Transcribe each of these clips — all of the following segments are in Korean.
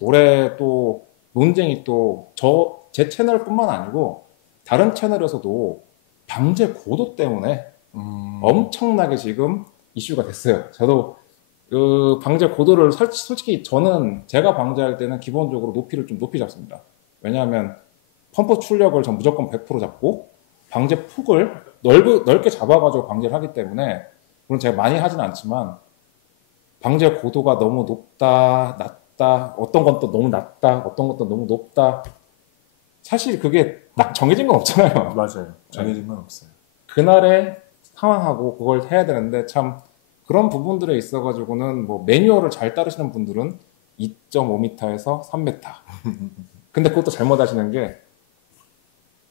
올해 또 논쟁이 또 제 채널뿐만 아니고 다른 채널에서도 방제 고도 때문에 엄청나게 지금 이슈가 됐어요. 저도 그 방제 고도를 솔직히 저는 제가 방제할 때는 기본적으로 높이를 좀 높이 잡습니다. 왜냐하면 펌프 출력을 전 무조건 100% 잡고 방제 폭을 넓게 잡아가지고 방제를 하기 때문에, 물론 제가 많이 하진 않지만 방제 고도가 너무 높다, 낮다, 어떤 건 또 너무 낮다, 어떤 것도 너무 높다. 사실 그게 딱 정해진 건 없잖아요. 맞아요. 정해진 건 없어요. 그날의 상황하고 그걸 해야 되는데, 참 그런 부분들에 있어가지고는 뭐 매뉴얼을 잘 따르시는 분들은 2.5m에서 3m. 근데 그것도 잘못 하시는 게,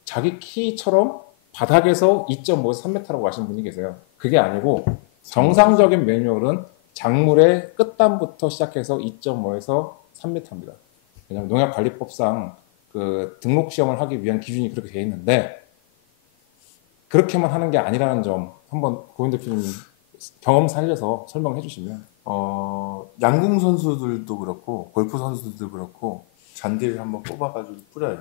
자기 키처럼 바닥에서 2.5에서 3m라고 하시는 분이 계세요. 그게 아니고 정상적인 매뉴얼은 작물의 끝단부터 시작해서 2.5에서 3m입니다. 왜냐하면 농약관리법상 그 등록 시험을 하기 위한 기준이 그렇게 되어 있는데, 그렇게만 하는 게 아니라는 점 한번 고인 대표님 경험 살려서 설명해 주시면. 양궁 선수들도 그렇고 골프 선수들도 그렇고 잔디를 한번 뽑아가지고 뿌려요.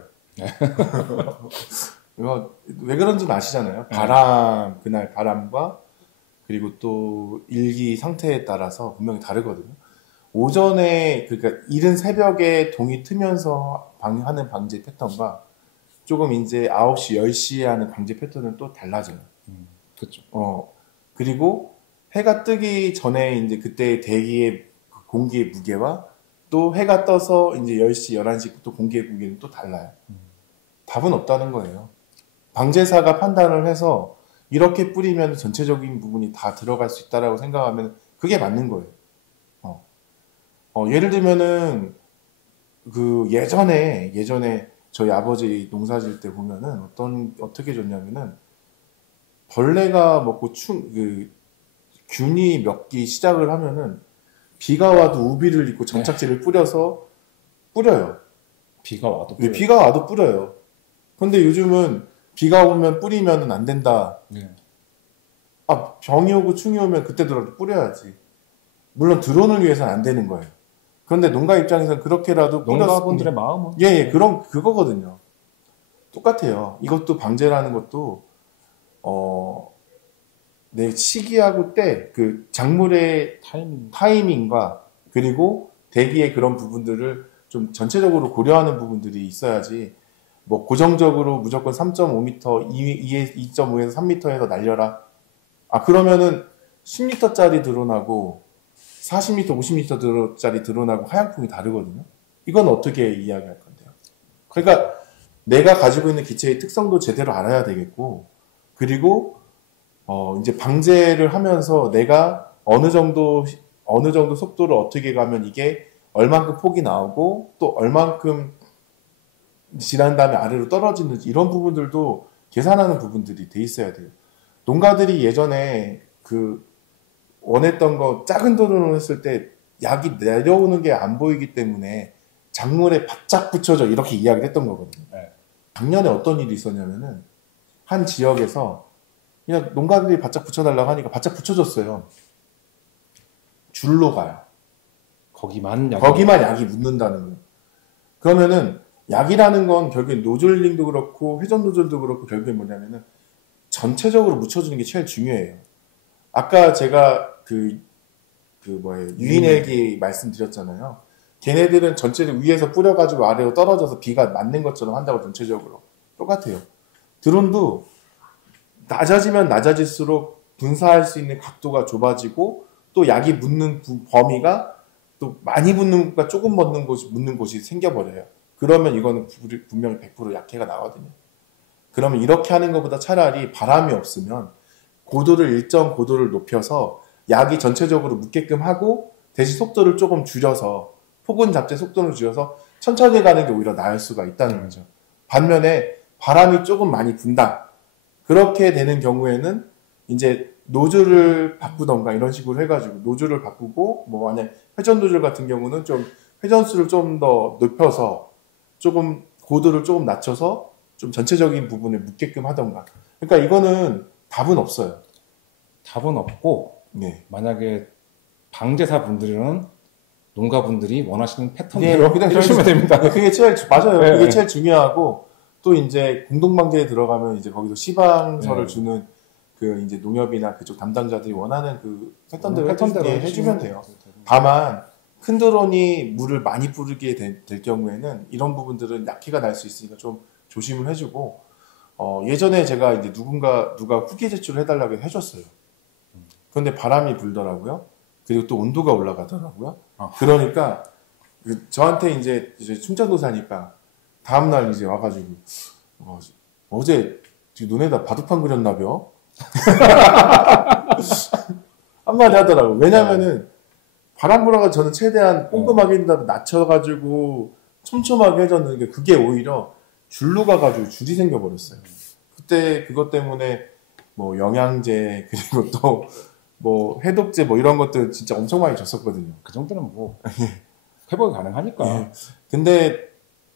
이거 왜 그런지는 아시잖아요. 그날 바람과 그리고 또 일기 상태에 따라서 분명히 다르거든요. 오전에, 그러니까 이른 새벽에 동이 트면서 하는 방제 패턴과 조금 이제 9시, 10시에 하는 방제 패턴은 또 달라져요. 그렇죠. 그리고 해가 뜨기 전에 이제 그때 대기의 공기의 무게와 또 해가 떠서 이제 10시, 11시부터 공기의 무게는 또 달라요. 답은 없다는 거예요. 방제사가 판단을 해서 이렇게 뿌리면 전체적인 부분이 다 들어갈 수 있다라고 생각하면 그게 맞는 거예요. 예를 들면은 그 예전에 저희 아버지 농사 지을 때 보면은 어떻게 줬냐면은 벌레가 먹고 균이 맺기 시작을 하면은 비가 와도 우비를 입고 점착제를 뿌려요. 비가 와도 네, 비가 와도 뿌려요. 근데 요즘은 비가 오면 뿌리면 안 된다. 네. 병이 오고 충이 오면 그때더라도 뿌려야지. 물론 드론을 위해서는 안 되는 거예요. 그런데 농가 입장에서는 그렇게라도 농가분들의 마음은 그거거든요. 똑같아요. 이것도 방제라는 것도 내 시기하고 때 그 작물의 타이밍과 그리고 대기의 그런 부분들을 좀 전체적으로 고려하는 부분들이 있어야지, 뭐 고정적으로 무조건 3.5m, 2.5에서 3m에서 날려라. 그러면은 10m짜리 드론하고 40m, 50m짜리 드론하고 하향풍이 다르거든요. 이건 어떻게 이야기할 건데요? 그러니까 내가 가지고 있는 기체의 특성도 제대로 알아야 되겠고, 그리고 이제 방제를 하면서 내가 어느 정도 속도를 어떻게 가면 이게 얼만큼 폭이 나오고 또 얼만큼 지난 다음에 아래로 떨어지는지, 이런 부분들도 계산하는 부분들이 돼 있어야 돼요. 농가들이 예전에 그 원했던 거 작은 도전을 했을 때 약이 내려오는 게 안 보이기 때문에 작물에 바짝 붙여져 이렇게 이야기를 했던 거거든요. 네. 작년에 어떤 일이 있었냐면은 한 지역에서 그냥 농가들이 바짝 붙여달라고 하니까 바짝 붙여줬어요. 줄로 가요. 거기만 약이 묻는다는 거예요. 그러면은 약이라는 건 결국엔 노즐링도 그렇고 회전 노즐도 그렇고 결국엔 뭐냐면은 전체적으로 묻혀주는 게 제일 중요해요. 아까 제가 유인헬기 말씀드렸잖아요. 걔네들은 전체를 위에서 뿌려가지고 아래로 떨어져서 비가 맞는 것처럼 한다고. 전체적으로 똑같아요. 드론도 낮아지면 낮아질수록 분사할 수 있는 각도가 좁아지고 또 약이 묻는 범위가 또 많이 묻는 것과 조금 묻는 곳이 생겨버려요. 그러면 이거는 분명히 100% 약해가 나거든요. 그러면 이렇게 하는 것보다 차라리 바람이 없으면 일정 고도를 높여서 약이 전체적으로 묻게끔 하고 대신 속도를 조금 줄여서, 폭은 잡되 속도를 줄여서 천천히 가는 게 오히려 나을 수가 있다는 거죠. 반면에 바람이 조금 많이 분다. 그렇게 되는 경우에는 이제 노즐을 바꾸던가 이런 식으로 해가지고 노즐을 바꾸고, 뭐 만약 회전 노즐 같은 경우는 좀 회전수를 좀 더 높여서 조금 고도를 조금 낮춰서 좀 전체적인 부분을 묻게끔 하던가. 그러니까 이거는 답은 없어요. 답은 없고, 네. 만약에 방제사 분들은 농가분들이 원하시는 네, 패턴대로 그냥 해주시면 됩니다. 그게 제일 맞아요. 네, 그게 네. 제일 중요하고 또 이제 공동방제에 들어가면 이제 거기서 시방서를 네. 주는 그 이제 농협이나 그쪽 담당자들이 원하는 그 패턴대로 패턴대로 해주면 돼요. 다만 큰 드론이 물을 많이 뿌리게 될 경우에는 이런 부분들은 약해가 날 수 있으니까 좀 조심을 해주고 예전에 제가 이제 누가 후기 제출을 해달라고 해줬어요. 그런데 바람이 불더라고요. 그리고 또 온도가 올라가더라고요. 그러니까 저한테 이제 충청도 사니까 다음날 이제 와가지고 어제 눈에다 바둑판 그렸나벼? 한마디 하더라고. 왜냐면은 바람 불어가 저는 최대한 꼼꼼하게 낮춰가지고 촘촘하게 해줬는데 그게 오히려 줄로 가가지고 줄이 생겨버렸어요. 그때 그것 때문에 뭐 영양제 그리고 또 뭐 해독제 뭐 이런 것들 진짜 엄청 많이 줬었거든요. 그 정도는 뭐 회복이 가능하니까. 예. 근데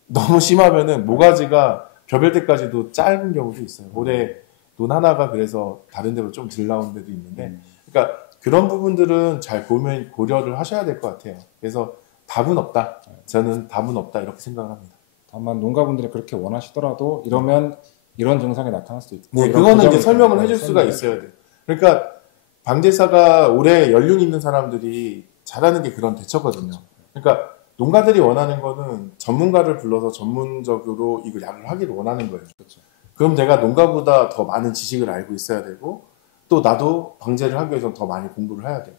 너무 심하면은 모가지가 벼벨 때까지도 짧은 경우도 있어요. 올해 논 하나가 그래서 다른 데로 좀 덜 나온 데도 있는데, 그러니까 그런 부분들은 잘 고려를 하셔야 될 것 같아요. 그래서 답은 없다. 저는 답은 없다 이렇게 생각을 합니다. 다만 농가분들이 그렇게 원하시더라도 이러면 이런 증상이 나타날 수도 있고. 네, 이런 그거는 이제 부정이 설명을 해줄 수가 설명을 있어야 돼요. 그러니까 방제사가 올해 연륜 있는 사람들이 잘하는 게 그런 대처거든요. 그러니까 농가들이 원하는 거는 전문가를 불러서 전문적으로 이거 약을 하기를 원하는 거예요. 그렇죠. 그럼 내가 농가보다 더 많은 지식을 알고 있어야 되고 또 나도 방제를 하기 위해서 더 많이 공부를 해야 돼요.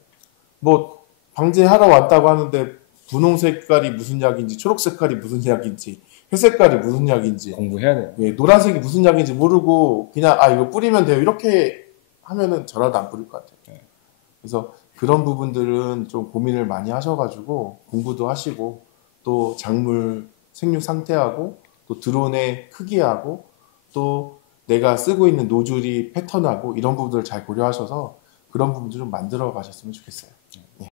뭐 방제하러 왔다고 하는데 분홍 색깔이 무슨 약인지 초록 색깔이 무슨 약인지 회색깔이 무슨 약인지 공부해야 돼요. 예, 노란색이 무슨 약인지 모르고 그냥 이거 뿌리면 돼요 이렇게 하면은 저라도 안 뿌릴 것 같아요. 네. 그래서 그런 부분들은 좀 고민을 많이 하셔가지고 공부도 하시고 또 작물 생육 상태하고 또 드론의 크기하고 또 내가 쓰고 있는 노즐이 패턴하고 이런 부분들을 잘 고려하셔서 그런 부분들을 좀 만들어 가셨으면 좋겠어요. 예.